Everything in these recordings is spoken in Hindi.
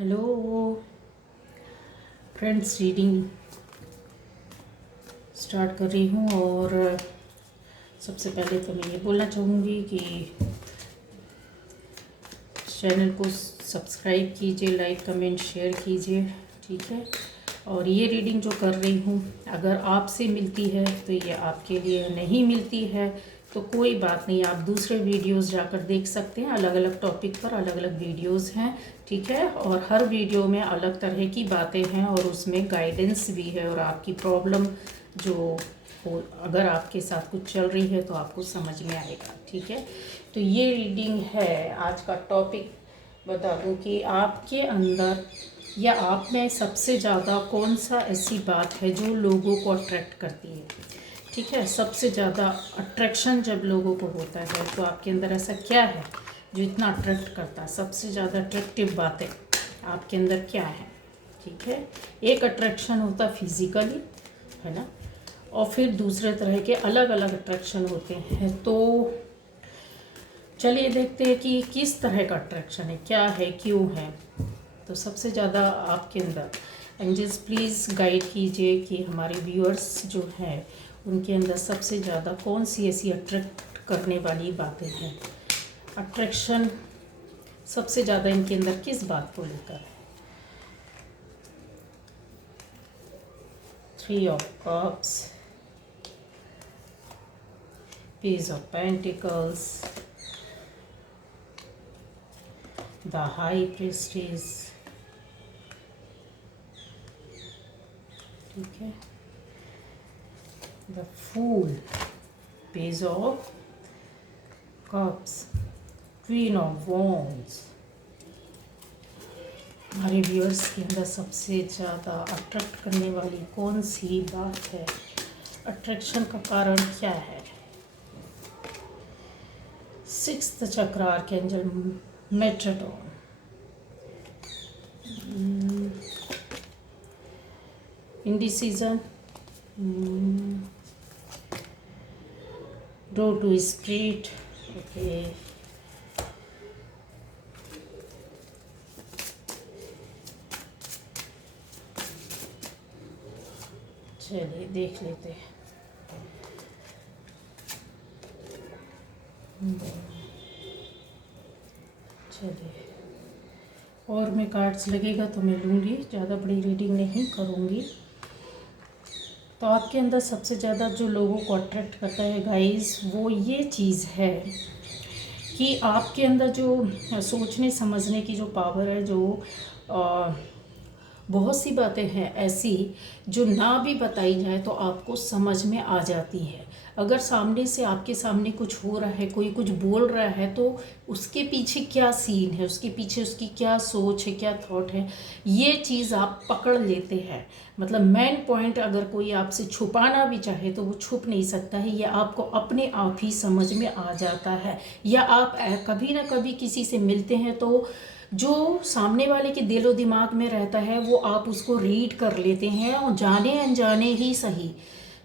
हेलो फ्रेंड्स, रीडिंग स्टार्ट कर रही हूँ। और सबसे पहले तो मैं ये बोलना चाहूँगी कि चैनल को सब्सक्राइब कीजिए, लाइक कमेंट शेयर कीजिए, ठीक है। और ये रीडिंग जो कर रही हूँ, अगर आपसे मिलती है तो ये आपके लिए, नहीं मिलती है तो कोई बात नहीं, आप दूसरे वीडियोस जाकर देख सकते हैं। अलग अलग टॉपिक पर अलग अलग वीडियोस हैं, ठीक है। और हर वीडियो में अलग तरह की बातें हैं और उसमें गाइडेंस भी है। और आपकी प्रॉब्लम जो हो, अगर आपके साथ कुछ चल रही है तो आपको समझ में आएगा, ठीक है। तो ये रीडिंग है। आज का टॉपिक बता दूं कि आपके अंदर या आप में सबसे ज़्यादा कौन सा ऐसी बात है जो लोगों को अट्रैक्ट करती है, ठीक है। सबसे ज़्यादा अट्रैक्शन जब लोगों को होता है तो आपके अंदर ऐसा क्या है जो इतना अट्रैक्ट करता है। सबसे ज़्यादा अट्रैक्टिव बातें आपके अंदर क्या है, ठीक है। एक अट्रैक्शन होता है फिजिकली, है ना, और फिर दूसरे तरह के अलग अलग अट्रैक्शन होते हैं। तो चलिए देखते हैं कि किस तरह का अट्रैक्शन है, क्या है, क्यों है। तो सबसे ज़्यादा आपके अंदर एंजल्स प्लीज़ गाइड कीजिए कि हमारे व्यूअर्स जो हैं उनके अंदर सबसे ज़्यादा कौन सी ऐसी अट्रैक्ट करने वाली बातें हैं। अट्रैक्शन सबसे ज़्यादा इनके अंदर किस बात को लेकर है। 3 of cups, page of pentacles, the high priestess, ठीक है, the fool, page of cups, queen of wands. हमारे व्यूअर्स के अंदर सबसे ज़्यादा अट्रैक्ट करने वाली कौन सी बात है, अट्रैक्शन का कारण क्या है। 6th chakra, archangel Metatron, indecision, door to spirit, okay, चलिए देख लेते हैं। चलिए, और मैं कार्ड्स लगेगा तो मैं लूँगी, ज़्यादा बड़ी रीडिंग नहीं करूँगी। तो आपके अंदर सबसे ज़्यादा जो लोगों को अट्रैक्ट करता है गाइस, वो ये चीज़ है कि आपके अंदर जो सोचने समझने की जो पावर है, जो बहुत सी बातें हैं ऐसी जो ना भी बताई जाए तो आपको समझ में आ जाती है। अगर सामने से आपके सामने कुछ हो रहा है, कोई कुछ बोल रहा है, तो उसके पीछे क्या सीन है, उसके पीछे उसकी क्या सोच है, क्या थॉट है, ये चीज़ आप पकड़ लेते हैं। मतलब मेन पॉइंट अगर कोई आपसे छुपाना भी चाहे तो वो छुप नहीं सकता है, ये आपको अपने आप ही समझ में आ जाता है। या आप कभी ना कभी किसी से मिलते हैं तो जो सामने वाले के दिलो दिमाग में रहता है वो आप उसको रीड कर लेते हैं, और जाने अनजाने ही सही,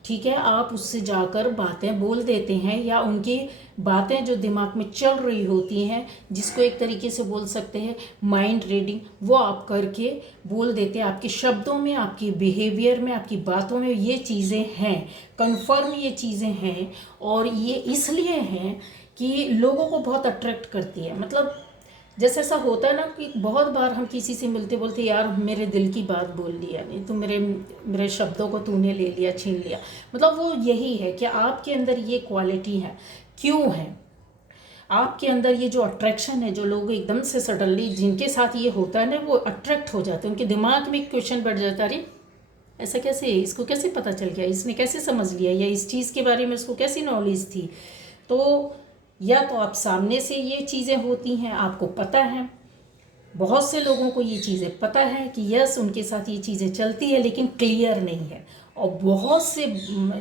ठीक है, आप उससे जाकर बातें बोल देते हैं, या उनकी बातें जो दिमाग में चल रही होती हैं, जिसको एक तरीके से बोल सकते हैं माइंड रीडिंग, वो आप करके बोल देते हैं। आपके शब्दों में, आपकी बिहेवियर में, आपकी बातों में ये चीज़ें हैं, कन्फर्म ये चीज़ें हैं। और ये इसलिए हैं कि लोगों को बहुत अट्रैक्ट करती है। मतलब जैसे ऐसा होता है ना कि बहुत बार हम किसी से मिलते बोलते यार मेरे दिल की बात बोल दिया, नहीं तो मेरे मेरे शब्दों को तूने ले लिया, छीन लिया। मतलब वो यही है कि आपके अंदर ये क्वालिटी है। क्यों है आपके अंदर ये जो अट्रैक्शन है, जो लोग एकदम से सडनली जिनके साथ ये होता है ना, वो अट्रैक्ट हो जाते हैं। उनके दिमाग में एक क्वेश्चन बैठ जाता है, अरे ऐसा कैसे, इसको कैसे पता चल गया, इसने कैसे समझ लिया, या इस चीज़ के बारे में उसको कैसी नॉलेज थी। तो या तो आप सामने से ये चीज़ें होती हैं, आपको पता है। बहुत से लोगों को ये चीज़ें पता है कि यस उनके साथ ये चीज़ें चलती है, लेकिन क्लियर नहीं है। और बहुत से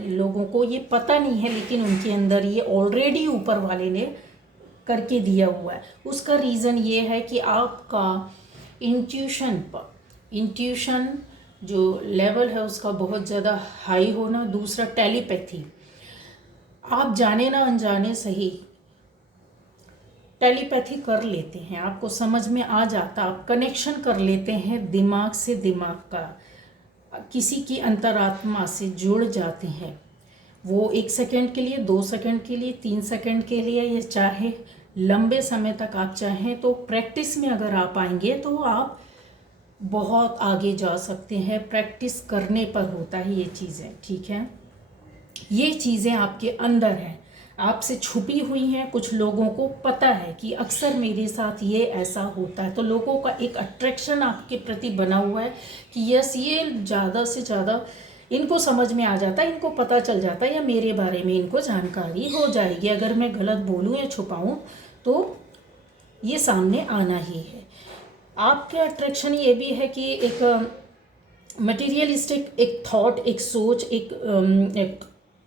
लोगों को ये पता नहीं है, लेकिन उनके अंदर ये ऑलरेडी ऊपर वाले ने करके दिया हुआ है। उसका रीज़न ये है कि आपका इंट्यूशन जो लेवल है उसका बहुत ज़्यादा हाई होना। दूसरा टेलीपैथी, आप जाने ना अनजाने सही टेलीपैथी कर लेते हैं, आपको समझ में आ जाता, आप कनेक्शन कर लेते हैं दिमाग से दिमाग का, किसी की अंतरात्मा से जुड़ जाते हैं। वो 1 सेकंड के लिए, 2 सेकंड के लिए, 3 सेकंड के लिए, या चाहे लंबे समय तक आप चाहें तो प्रैक्टिस में अगर आप आएंगे तो आप बहुत आगे जा सकते हैं। प्रैक्टिस करने पर होता है ये चीज़ें, ठीक है। ये चीज़ें आपके अंदर हैं, आपसे छुपी हुई हैं। कुछ लोगों को पता है कि अक्सर मेरे साथ ये ऐसा होता है, तो लोगों का एक अट्रैक्शन आपके प्रति बना हुआ है कि यस, ये ज़्यादा से ज़्यादा इनको समझ में आ जाता है, इनको पता चल जाता है, या मेरे बारे में इनको जानकारी हो जाएगी। अगर मैं गलत बोलूँ या छुपाऊँ तो ये सामने आना ही है। आपके अट्रैक्शन ये भी है कि एक मटेरियलिस्टिक एक थॉट, एक सोच, एक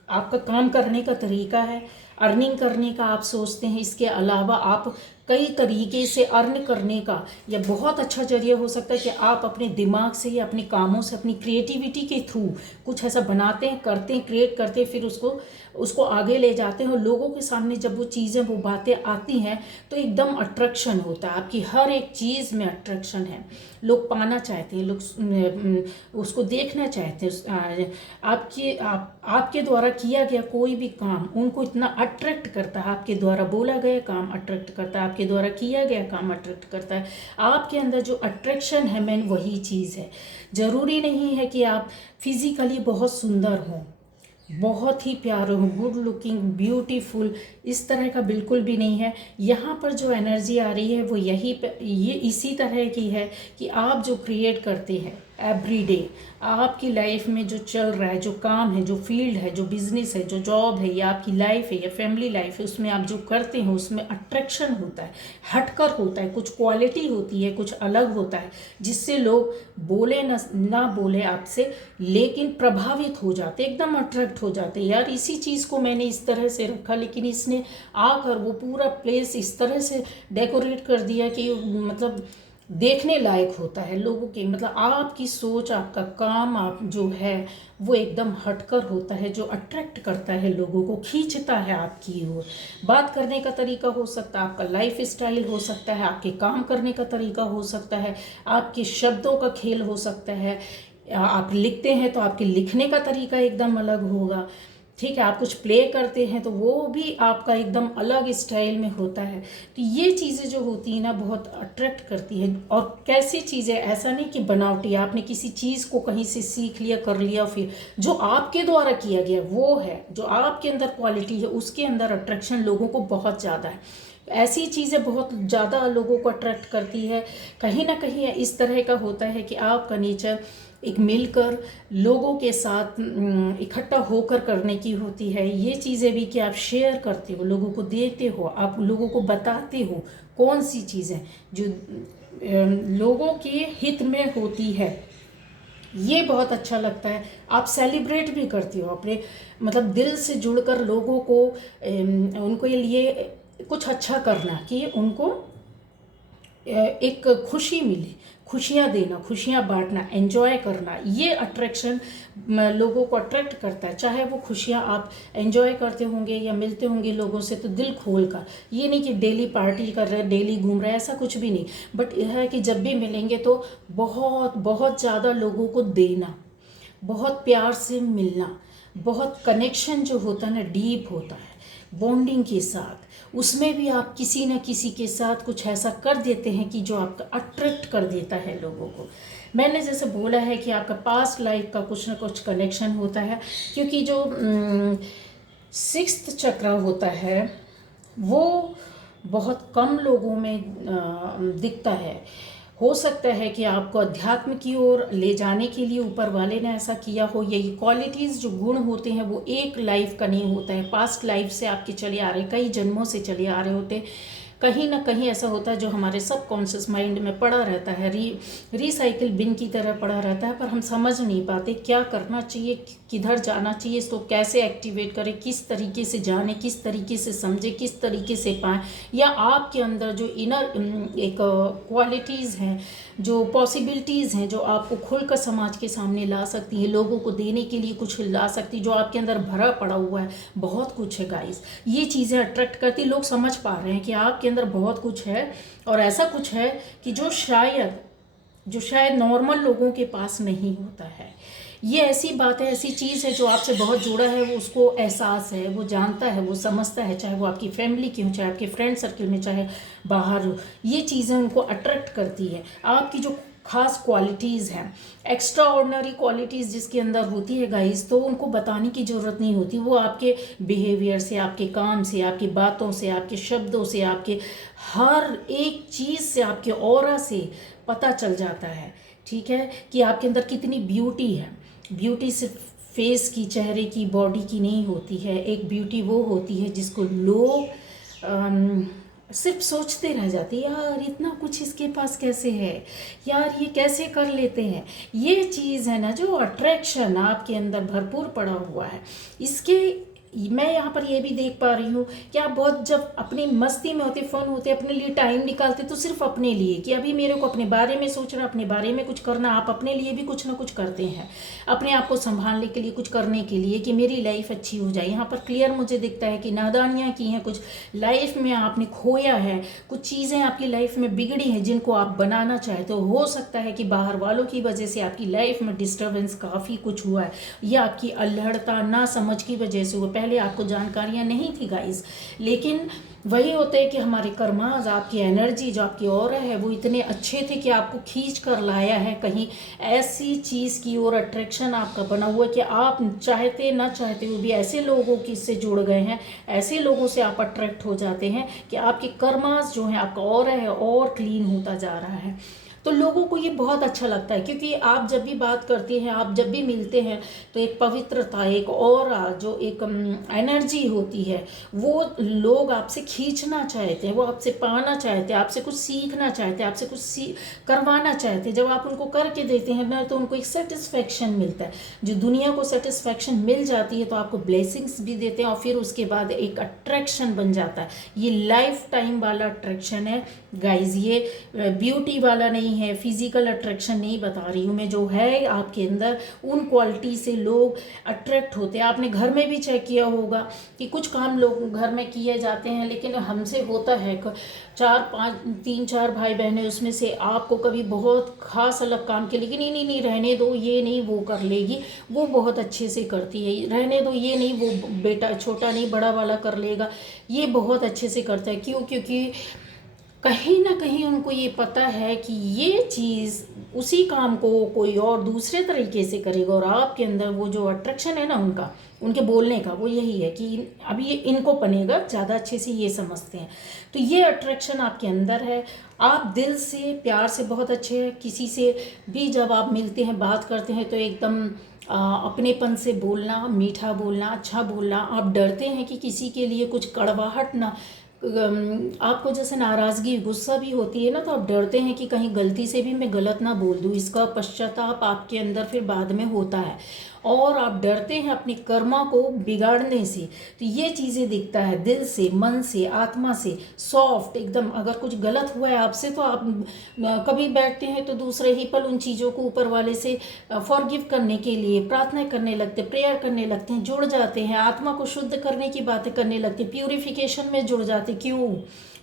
आपका काम करने का तरीका है, अर्निंग करने का आप सोचते हैं। इसके अलावा आप कई तरीके से अर्न करने का या बहुत अच्छा जरिया हो सकता है कि आप अपने दिमाग से या अपने कामों से, अपनी क्रिएटिविटी के थ्रू कुछ ऐसा बनाते हैं, करते हैं, क्रिएट करते हैं, फिर उसको आगे ले जाते हैं। और लोगों के सामने जब वो चीज़ें, वो बातें आती हैं तो एकदम अट्रैक्शन होता है, आपकी हर एक चीज़ में अट्रैक्शन है। लोग पाना चाहते हैं, लोग उसको देखना चाहते हैं। आपके द्वारा किया गया कोई भी काम उनको इतना अट्रैक्ट करता है, आपके द्वारा बोला गया काम अट्रैक्ट करता है, आपके द्वारा किया गया काम अट्रैक्ट करता है। आपके अंदर जो अट्रैक्शन है मैन, वही चीज़ है। ज़रूरी नहीं है कि आप फिज़िकली बहुत सुंदर हों, बहुत ही प्यारे हो, गुड लुकिंग, ब्यूटीफुल, इस तरह का बिल्कुल भी नहीं है। यहाँ पर जो एनर्जी आ रही है वो ये इसी तरह की है कि आप जो क्रिएट करते हैं एवरी डे, आपकी लाइफ में जो चल रहा है, जो काम है, जो फील्ड है, जो बिजनेस है, जो जॉब है, या आपकी लाइफ है या फैमिली लाइफ है, उसमें आप जो करते हैं उसमें अट्रैक्शन होता है, हटकर होता है, कुछ क्वालिटी होती है, कुछ अलग होता है, जिससे लोग बोले ना बोले आपसे, लेकिन प्रभावित हो जाते, एकदम अट्रैक्ट हो जाते। यार इसी चीज़ को मैंने इस तरह से रखा, लेकिन इसने आकर वो पूरा प्लेस इस तरह से डेकोरेट कर दिया कि मतलब देखने लायक होता है लोगों की। मतलब आपकी सोच, आपका काम, आप जो है वो एकदम हटकर होता है, जो अट्रैक्ट करता है, लोगों को खींचता है आपकी ओर। बात करने का तरीका हो सकता है, आपका लाइफ स्टाइल हो सकता है, आपके काम करने का तरीका हो सकता है, आपके शब्दों का खेल हो सकता है। आप लिखते हैं तो आपके लिखने का तरीका एकदम अलग होगा, ठीक है। आप कुछ प्ले करते हैं तो वो भी आपका एकदम अलग स्टाइल में होता है। तो ये चीज़ें जो होती हैं ना, बहुत अट्रैक्ट करती है। और कैसी चीज़ें, ऐसा नहीं कि बनावटी, आपने किसी चीज़ को कहीं से सीख लिया, कर लिया, फिर जो आपके द्वारा किया गया वो है, जो आपके अंदर क्वालिटी है, उसके अंदर अट्रैक्शन लोगों को बहुत ज़्यादा है। ऐसी चीज़ें बहुत ज़्यादा लोगों को अट्रैक्ट करती है। कहीं ना कहीं इस तरह का होता है कि आपका नेचर एक मिलकर लोगों के साथ इकट्ठा होकर करने की होती है। ये चीज़ें भी कि आप शेयर करते हो, लोगों को देते हो, आप लोगों को बताते हो कौन सी चीज़ें जो लोगों के हित में होती है। ये बहुत अच्छा लगता है। आप सेलिब्रेट भी करते हो अपने मतलब दिल से जुड़कर लोगों को, उनको ये लिए कुछ अच्छा करना कि उनको एक खुशी मिले, खुशियाँ देना, खुशियाँ बांटना, एंजॉय करना, ये अट्रैक्शन लोगों को अट्रैक्ट करता है। चाहे वो खुशियाँ आप एंजॉय करते होंगे या मिलते होंगे लोगों से तो दिल खोल कर, ये नहीं कि डेली पार्टी कर रहे, डेली घूम रहे, ऐसा कुछ भी नहीं। बट यह है कि जब भी मिलेंगे तो बहुत बहुत ज़्यादा लोगों को देना, बहुत प्यार से मिलना, बहुत कनेक्शन जो होता है ना, डीप होता है बॉन्डिंग के साथ। उसमें भी आप किसी न किसी के साथ कुछ ऐसा कर देते हैं कि जो आपका अट्रैक्ट कर देता है लोगों को। मैंने जैसे बोला है कि आपका पास्ट लाइफ का कुछ ना कुछ कनेक्शन होता है, क्योंकि जो 6th चक्र होता है वो बहुत कम लोगों में दिखता है। हो सकता है कि आपको अध्यात्म की ओर ले जाने के लिए ऊपर वाले ने ऐसा किया हो। ये क्वालिटीज़ जो गुण होते हैं वो एक लाइफ का नहीं होता है, पास्ट लाइफ से आपके चले आ रहे, कई जन्मों से चले आ रहे होते हैं। कहीं ना कहीं ऐसा होता है जो हमारे सबकॉन्शियस माइंड में पड़ा रहता है, रिसाइकिल बिन की तरह पड़ा रहता है, पर हम समझ नहीं पाते क्या करना चाहिए, किधर जाना चाहिए, इसको कैसे एक्टिवेट करें, किस तरीके से जाने, किस तरीके से समझे, किस तरीके से पाएँ। या आपके अंदर जो इनर एक क्वालिटीज़ हैं, जो पॉसिबिलिटीज़ हैं, जो आपको खुलकर समाज के सामने ला सकती है, लोगों को देने के लिए कुछ ला सकती, जो आपके अंदर भरा पड़ा हुआ है, बहुत कुछ है गाइस। ये चीज़ें अट्रैक्ट करती, लोग समझ पा रहे हैं कि आपके आपके अंदर बहुत कुछ है, और ऐसा कुछ है कि जो शायद नॉर्मल लोगों के पास नहीं होता है। ये ऐसी बात है, ऐसी चीज़ है जो आपसे बहुत जुड़ा है, वो उसको एहसास है, वो जानता है, वो समझता है, चाहे वो आपकी फैमिली की हो, चाहे आपके फ्रेंड सर्कल में, चाहे बाहर हो। ये चीज़ें उनको अट्रैक्ट करती है। आपकी जो खास क्वालिटीज़ हैं, एक्स्ट्रा ऑर्डिनरी क्वालिटीज़ जिसके अंदर होती है गाइस, तो उनको बताने की ज़रूरत नहीं होती। वो आपके बिहेवियर से, आपके काम से, आपकी बातों से, आपके शब्दों से, आपके हर एक चीज़ से, आपके ऑरा से पता चल जाता है, ठीक है, कि आपके अंदर कितनी ब्यूटी है। ब्यूटी सिर्फ फेस की, चेहरे की, बॉडी की नहीं होती है। एक ब्यूटी वो होती है जिसको लोग सिर्फ सोचते रह जाते, यार इतना कुछ इसके पास कैसे है, यार ये कैसे कर लेते हैं। ये चीज़ है ना जो अट्रैक्शन आपके अंदर भरपूर पड़ा हुआ है। इसके मैं यहाँ पर ये भी देख पा रही हूँ कि आप बहुत जब अपनी मस्ती में होते, फन होते, अपने लिए टाइम निकालते, तो सिर्फ अपने लिए कि अभी मेरे को अपने बारे में सोचना, अपने बारे में कुछ करना। आप अपने लिए भी कुछ ना कुछ करते हैं, अपने आप को संभालने के लिए, कुछ करने के लिए कि मेरी लाइफ अच्छी हो जाए। यहाँ पर क्लियर मुझे दिखता है कि नादानियाँ की हैं, कुछ लाइफ में आपने खोया है, कुछ चीज़ें आपकी लाइफ में बिगड़ी हैं जिनको आप बनाना चाहते हो सकता है कि बाहर वालों की वजह से आपकी लाइफ में डिस्टर्बेंस काफ़ी कुछ हुआ है, या आपकी अल्हड़ता, ना समझ की वजह से हुआ। पहले आपको जानकारियां नहीं थी गाइस, लेकिन वही होता है कि हमारे कर्माज, आपकी एनर्जी, जो आपकी ऑरा है, वो इतने अच्छे थे कि आपको खींच कर लाया है कहीं ऐसी चीज़ की ओर। अट्रैक्शन आपका बना हुआ है कि आप चाहते ना चाहते हुए भी ऐसे लोगों की से जुड़ गए हैं, ऐसे लोगों से आप अट्रैक्ट हो जाते हैं कि आपके कर्माज जो हैं, आपका ऑरा है और क्लीन होता जा रहा है। तो लोगों को ये बहुत अच्छा लगता है, क्योंकि आप जब भी बात करते हैं, आप जब भी मिलते हैं, तो एक पवित्रता, एक ऑरा, जो एक एनर्जी होती है, वो लोग आपसे खींचना चाहते हैं, वो आपसे पाना चाहते हैं, आपसे कुछ सीखना चाहते हैं, आपसे कुछ करवाना चाहते हैं। जब आप उनको करके देते हैं ना, तो उनको एक सेटिस्फेक्शन मिलता है। जो दुनिया को सेटिस्फेक्शन मिल जाती है, तो आपको ब्लेसिंग्स भी देते हैं, और फिर उसके बाद एक अट्रैक्शन बन जाता है। ये लाइफ टाइम वाला अट्रैक्शन है गाइज, ये ब्यूटी वाला नहीं है, फिजिकल अट्रैक्शन नहीं बता रही हूँ मैं। जो है आपके अंदर, उन क्वालिटी से लोग अट्रैक्ट होते हैं। आपने घर में भी चेक किया होगा कि कुछ काम लोग घर में किए जाते हैं, लेकिन हमसे होता है 3-4 भाई बहन है, उसमें से आपको कभी बहुत खास अलग काम के, लेकिन नहीं नहीं रहने दो, ये नहीं वो कर लेगी, वो बहुत अच्छे से करती है, रहने दो, ये नहीं वो बेटा छोटा नहीं बड़ा वाला कर लेगा, ये बहुत अच्छे से करता है। क्यों? क्योंकि कहीं ना कहीं उनको ये पता है कि ये चीज़, उसी काम को कोई और दूसरे तरीके से करेगा, और आपके अंदर वो जो अट्रैक्शन है ना उनका, उनके बोलने का, वो यही है कि अभी ये इनको बनेगा, ज़्यादा अच्छे से ये समझते हैं। तो ये अट्रैक्शन आपके अंदर है। आप दिल से, प्यार से बहुत अच्छे हैं। किसी से भी जब आप मिलते हैं, बात करते हैं, तो एकदम अपनेपन से बोलना, मीठा बोलना, अच्छा बोलना। आप डरते हैं कि किसी के लिए कुछ कड़वाहट ना, आपको जैसे नाराज़गी, गुस्सा भी होती है ना, तो आप डरते हैं कि कहीं गलती से भी मैं गलत ना बोल दूँ। इसका पश्चाताप आपके अंदर फिर बाद में होता है, और आप डरते हैं अपने कर्मा को बिगाड़ने से। तो ये चीज़ें दिखता है दिल से, मन से, आत्मा से, सॉफ्ट एकदम। अगर कुछ गलत हुआ है आपसे, तो आप कभी बैठते हैं तो दूसरे ही पल उन चीज़ों को ऊपर वाले से फॉरगिव करने के लिए प्रार्थना करने लगते, प्रेयर करने लगते हैं, जुड़ जाते हैं, आत्मा को शुद्ध करने की बातें करने लगते, प्यूरिफिकेशन में जुड़ जाते। क्यों?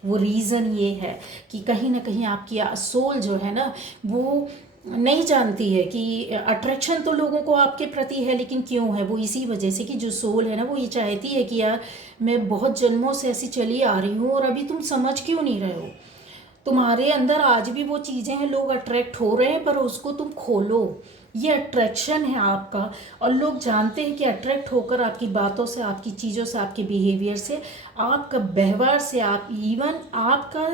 वो रीज़न ये है कि कहीं ना कहीं आपकी सोल जो है ना, वो नहीं जानती है कि अट्रैक्शन तो लोगों को आपके प्रति है, लेकिन क्यों है? वो इसी वजह से कि जो सोल है ना, वो ये चाहती है कि यार मैं बहुत जन्मों से ऐसी चली आ रही हूँ, और अभी तुम समझ क्यों नहीं रहे हो? तुम्हारे अंदर आज भी वो चीज़ें हैं, लोग अट्रैक्ट हो रहे हैं, पर उसको तुम खोलो। ये अट्रैक्शन है आपका, और लोग जानते हैं कि अट्रैक्ट होकर आपकी बातों से, आपकी चीज़ों से, आपके बिहेवियर से, आपका व्यवहार से, आप इवन आपका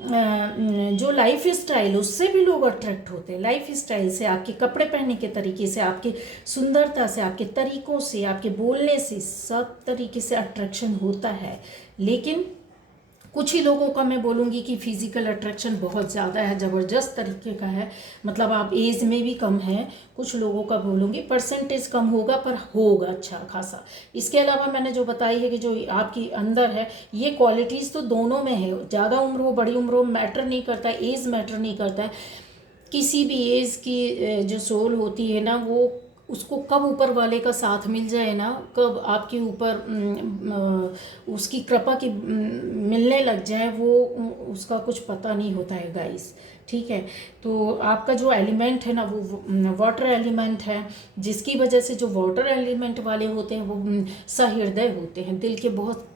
जो लाइफ स्टाइल, उससे भी लोग अट्रैक्ट होते हैं। लाइफ स्टाइल से, आपके कपड़े पहनने के तरीके से, आपके सुंदरता से, आपके तरीकों से, आपके बोलने से, सब तरीके से अट्रैक्शन होता है। लेकिन कुछ ही लोगों का मैं बोलूँगी कि फिजिकल अट्रैक्शन बहुत ज़्यादा है, ज़बरदस्त तरीके का है, मतलब आप एज में भी कम है। कुछ लोगों का बोलूँगी परसेंटेज कम होगा, पर होगा अच्छा खासा। इसके अलावा मैंने जो बताई है कि जो आपकी अंदर है, ये क्वालिटीज़ तो दोनों में है। ज़्यादा उम्र हो, बड़ी उम्र हो, मैटर नहीं करता है, एज मैटर नहीं करता है। किसी भी एज की जो सोल होती है ना, वो उसको कब ऊपर वाले का साथ मिल जाए ना, कब आपके ऊपर उसकी कृपा की मिलने लग जाए, वो उसका कुछ पता नहीं होता है गाइस। ठीक है, तो आपका जो एलिमेंट है ना वो वाटर एलिमेंट है, जिसकी वजह से जो वाटर एलिमेंट वाले होते हैं वो सहृदय होते हैं, दिल के बहुत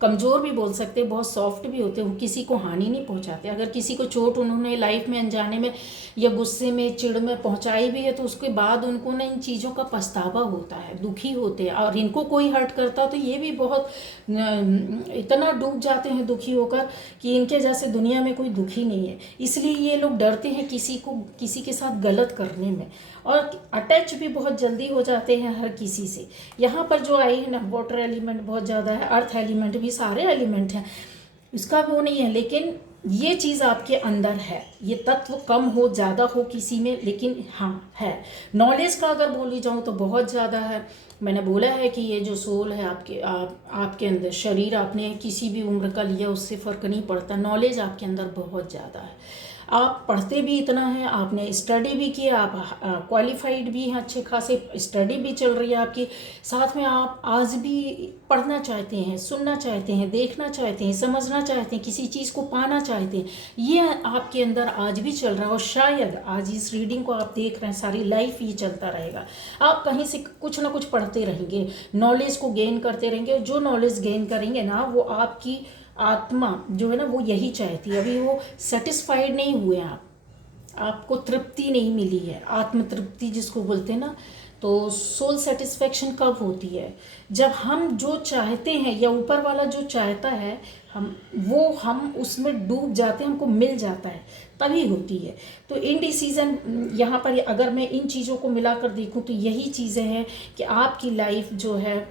कमज़ोर भी बोल सकते हैं, बहुत सॉफ्ट भी होते हैं, वो किसी को हानि नहीं पहुंचाते। अगर किसी को चोट उन्होंने लाइफ में अनजाने में या गुस्से में चिढ़ में पहुंचाई भी है तो उसके बाद उनको ना इन चीज़ों का पछतावा होता है, दुखी होते हैं। और इनको कोई हर्ट करता तो ये भी बहुत इतना डूब जाते हैं दुखी होकर कि इनके जैसे दुनिया में कोई दुखी नहीं है। इसलिए ये लोग डरते हैं किसी के साथ गलत करने में, और अटैच भी बहुत जल्दी हो जाते हैं हर किसी से। यहाँ पर जो आई है ना वाटर एलिमेंट बहुत ज़्यादा है, अर्थ एलिमेंट भी, सारे एलिमेंट हैं, इसका वो नहीं है, लेकिन ये चीज़ आपके अंदर है। ये तत्व कम हो ज़्यादा हो किसी में, लेकिन हाँ है। नॉलेज का अगर बोली जाऊँ तो बहुत ज़्यादा है। मैंने बोला है कि ये जो सोल है आपके अंदर, शरीर आपने किसी भी उम्र का लिया उससे फ़र्क नहीं पड़ता, नॉलेज आपके अंदर बहुत ज़्यादा है। आप पढ़ते भी इतना है, आपने स्टडी भी किया, आप क्वालिफाइड भी हैं, अच्छे खासे स्टडी भी चल रही है आपकी, साथ में आप आज भी पढ़ना चाहते हैं, सुनना चाहते हैं, देखना चाहते हैं, समझना चाहते हैं, किसी चीज़ को पाना चाहते हैं, ये आपके अंदर आज भी चल रहा है। और शायद आज इस रीडिंग को आप देख रहे हैं, सारी लाइफ ये चलता रहेगा। आप कहीं से कुछ ना कुछ पढ़ते रहेंगे, नॉलेज को गेन करते रहेंगे, और जो नॉलेज गेन करेंगे ना वो आपकी आत्मा जो है ना वो यही चाहती है। अभी वो सेटिस्फाइड नहीं हुए आप, आपको तृप्ति नहीं मिली है, आत्म तृप्ति जिसको बोलते हैं ना। तो सोल सेटिस्फेक्शन कब होती है? जब हम जो चाहते हैं या ऊपर वाला जो चाहता है हम उसमें डूब जाते हैं, हमको मिल जाता है, तभी होती है। तो इनडिसीजन यहाँ पर अगर मैं इन चीज़ों को मिलाकर देखूँ तो यही चीज़ें हैं कि आपकी लाइफ जो है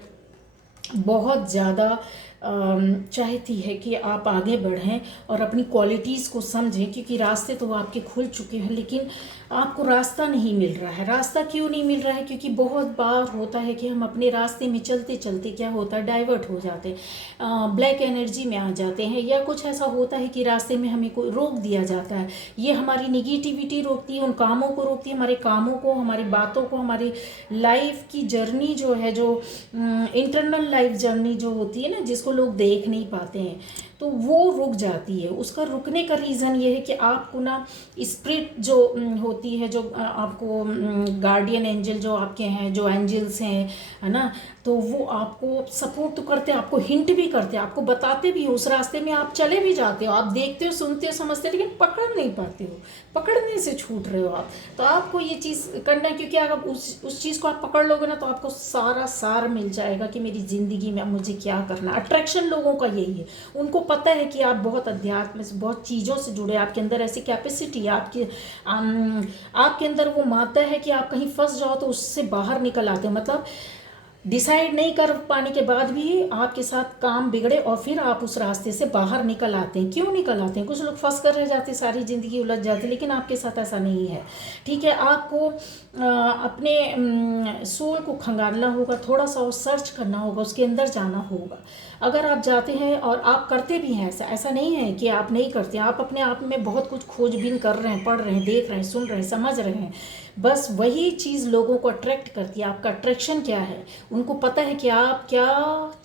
बहुत ज़्यादा चाहती है कि आप आगे बढ़ें और अपनी क्वालिटीज़ को समझें, क्योंकि रास्ते तो आपके खुल चुके हैं, लेकिन आपको रास्ता नहीं मिल रहा है। रास्ता क्यों नहीं मिल रहा है? क्योंकि बहुत बार होता है कि हम अपने रास्ते में चलते चलते क्या होता है, डाइवर्ट हो जाते हैं, ब्लैक एनर्जी में आ जाते हैं, या कुछ ऐसा होता है कि रास्ते में हमें कोई रोक दिया जाता है। ये हमारी निगेटिविटी रोकती है, उन कामों को रोकती है, हमारे कामों को, हमारी बातों को, हमारी लाइफ की जर्नी जो है, जो इंटरनल लाइफ जर्नी जो होती है ना, जिसको लोग देख नहीं पाते हैं, तो वो रुक जाती है। उसका रुकने का रीज़न ये है कि आपको ना स्पिरिट जो होती है, जो आपको गार्डियन एंजल जो आपके हैं, जो एंजल्स हैं, है ना, तो वो आपको सपोर्ट तो करते हैं, आपको हिंट भी करते हैं, आपको बताते भी हो, उस रास्ते में आप चले भी जाते हो, आप देखते हो, सुनते हो, समझते हो, लेकिन पकड़ नहीं पाते हो, पकड़ने से छूट रहे हो आप। तो आपको ये चीज़ करना है, क्योंकि अगर उस चीज़ को आप पकड़ लोगे ना तो आपको सारा सार मिल जाएगा कि मेरी ज़िंदगी में मुझे क्या करना है। अट्रैक्शन लोगों का यही है, उनको पता है कि आप बहुत अध्यात्म से, बहुत चीज़ों से जुड़े, आपके अंदर ऐसी कैपेसिटी है, आपके अंदर वो मानता है कि आप कहीं फंस जाओ तो उससे बाहर निकल आते हैं। मतलब डिसाइड नहीं कर पाने के बाद भी आपके साथ काम बिगड़े और फिर आप उस रास्ते से बाहर निकल आते हैं। क्यों निकल आते हैं? कुछ लोग फंस कर रह जाते हैं, सारी ज़िंदगी उलझ जाती, लेकिन आपके साथ ऐसा नहीं है। ठीक है, आपको अपने सोल को खंगालना होगा, थोड़ा सा और सर्च करना होगा, उसके अंदर जाना होगा। अगर आप जाते हैं और आप करते भी हैं, ऐसा नहीं है कि आप नहीं करते, आप अपने आप में बहुत कुछ खोजबीन कर रहे हैं, पढ़ रहे हैं, देख रहे हैं, सुन रहे हैं, समझ रहे हैं। बस वही चीज़ लोगों को अट्रैक्ट करती है। आपका अट्रैक्शन क्या है? उनको पता है कि आप क्या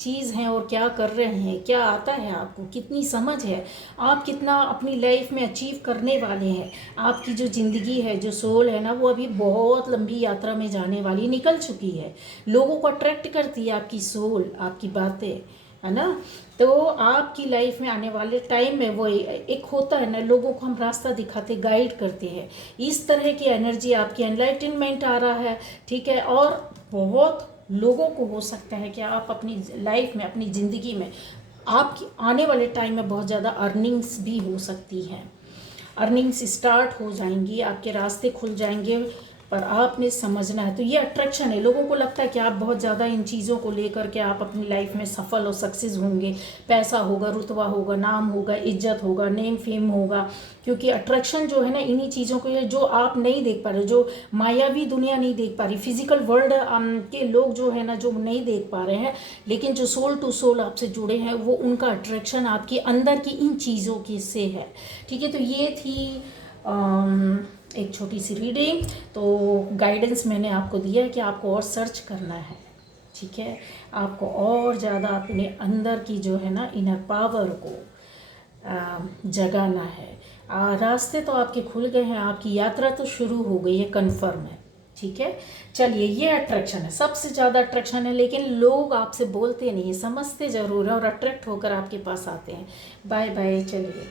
चीज़ हैं और क्या कर रहे हैं, क्या आता है आपको, कितनी समझ है, आप कितना अपनी लाइफ में अचीव करने वाले हैं। आपकी जो ज़िंदगी है, जो सोल है ना, वो अभी बहुत लंबी यात्रा में जाने वाली, निकल चुकी है। लोगों को अट्रैक्ट करती है आपकी सोल, आपकी बातें, है ना। तो आपकी लाइफ में आने वाले टाइम में वो एक होता है ना, लोगों को हम रास्ता दिखाते, गाइड करते हैं। इस तरह की एनर्जी आपकी, एनलाइटनमेंट आ रहा है। ठीक है, और बहुत लोगों को हो सकता है कि आप अपनी लाइफ में, अपनी ज़िंदगी में, आपकी आने वाले टाइम में बहुत ज़्यादा अर्निंग्स भी हो सकती हैं। अर्निंग्स स्टार्ट हो जाएंगी, आपके रास्ते खुल जाएंगे, पर आपने समझना है। तो ये अट्रैक्शन है। लोगों को लगता है कि आप बहुत ज़्यादा इन चीज़ों को लेकर के आप अपनी लाइफ में सफल और सक्सेस होंगे, पैसा होगा, रुतबा होगा, नाम होगा, इज्जत होगा, नेम फेम होगा, क्योंकि अट्रैक्शन जो है ना इन्हीं चीज़ों को, जो आप नहीं देख पा रहे, जो मायावी दुनिया नहीं देख पा रही, फिजिकल वर्ल्ड के लोग जो है ना, जो नहीं देख पा रहे हैं, लेकिन जो सोल टू सोल आपसे जुड़े हैं, वो उनका अट्रैक्शन आपके अंदर की इन चीज़ों की से है। ठीक है, तो ये थी एक छोटी सी रीडिंग। तो गाइडेंस मैंने आपको दिया है कि आपको और सर्च करना है, ठीक है, आपको और ज़्यादा अपने अंदर की जो है ना इनर पावर को जगाना है। रास्ते तो आपके खुल गए हैं, आपकी यात्रा तो शुरू हो गई है, कन्फर्म है, ठीक है। चलिए, ये अट्रैक्शन है, सबसे ज़्यादा अट्रैक्शन है, लेकिन लोग आपसे बोलते नहीं, समझते ज़रूर है और अट्रैक्ट होकर आपके पास आते हैं। बाय बाय, चलिए।